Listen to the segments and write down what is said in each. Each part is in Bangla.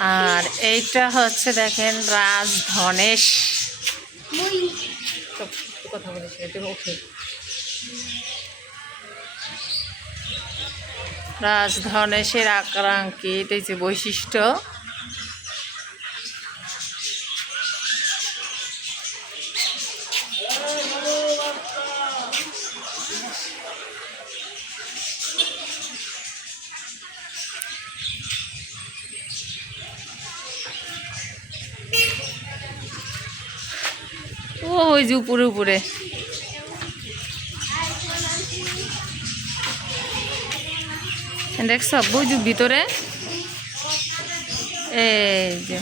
আর এইটা হচ্ছে দেখেন রাজধনেশ। কথা বলিস ওকে। রাজধনেশের আকারাঙ্কিত এই যে বৈশিষ্ট্য। ওই যে উপরে উপরে দেখছ বুঝু ভিতরে এই যে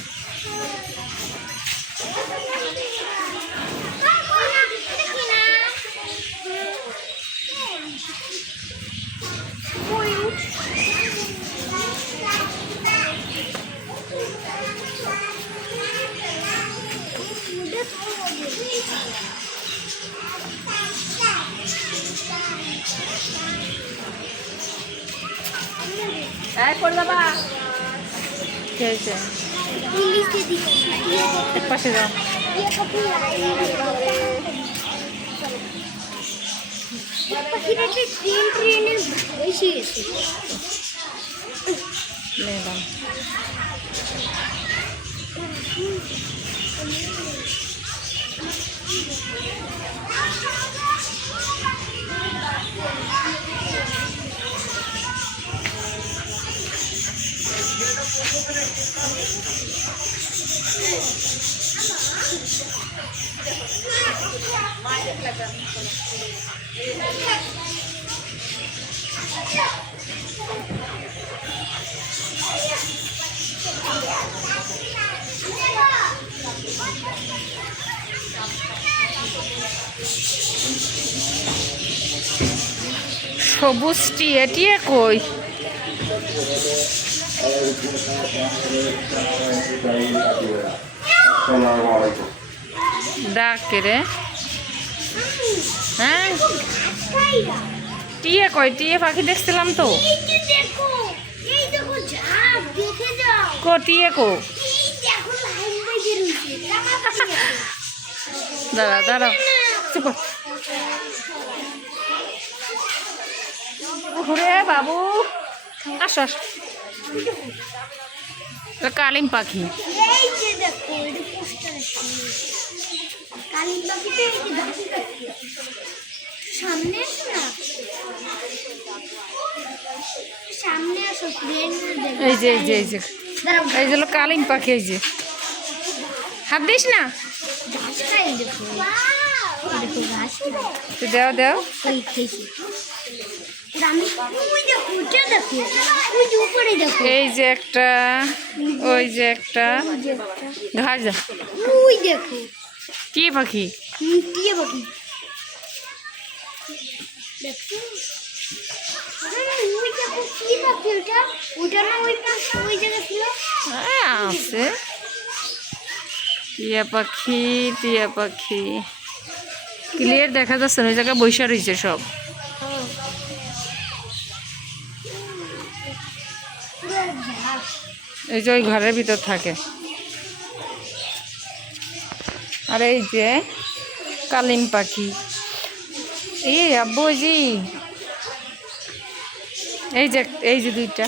পাশে যাও। সবুজ টিয়ে টিয়ে কই ডাকে রে। হ্যাঁ টিয়ে কই টিয়ে পাখি দেখছিলাম তো। কো টিয়ে কো দাঁড়া দাঁড়াও চুপ ঘুরে বাবু আসো আসো। কালিম পাখি এই যে এই যে এই যে এই যে কালিম পাখি এই যে হাত দিস না দেও দেও। এই যে একটা ওই যে একটা ঘাস টিয়ে পাখি আছে টিয়া পাখি টিয়া পাখি ক্লিয়ার দেখা যাচ্ছে না ওই জায়গায় বৈশা রয়েছে সব। এই যে ওই ঘরের ভিতর থাকে। আর এই যে কালিম পাখি এই আব্বু জি এই যে দুইটা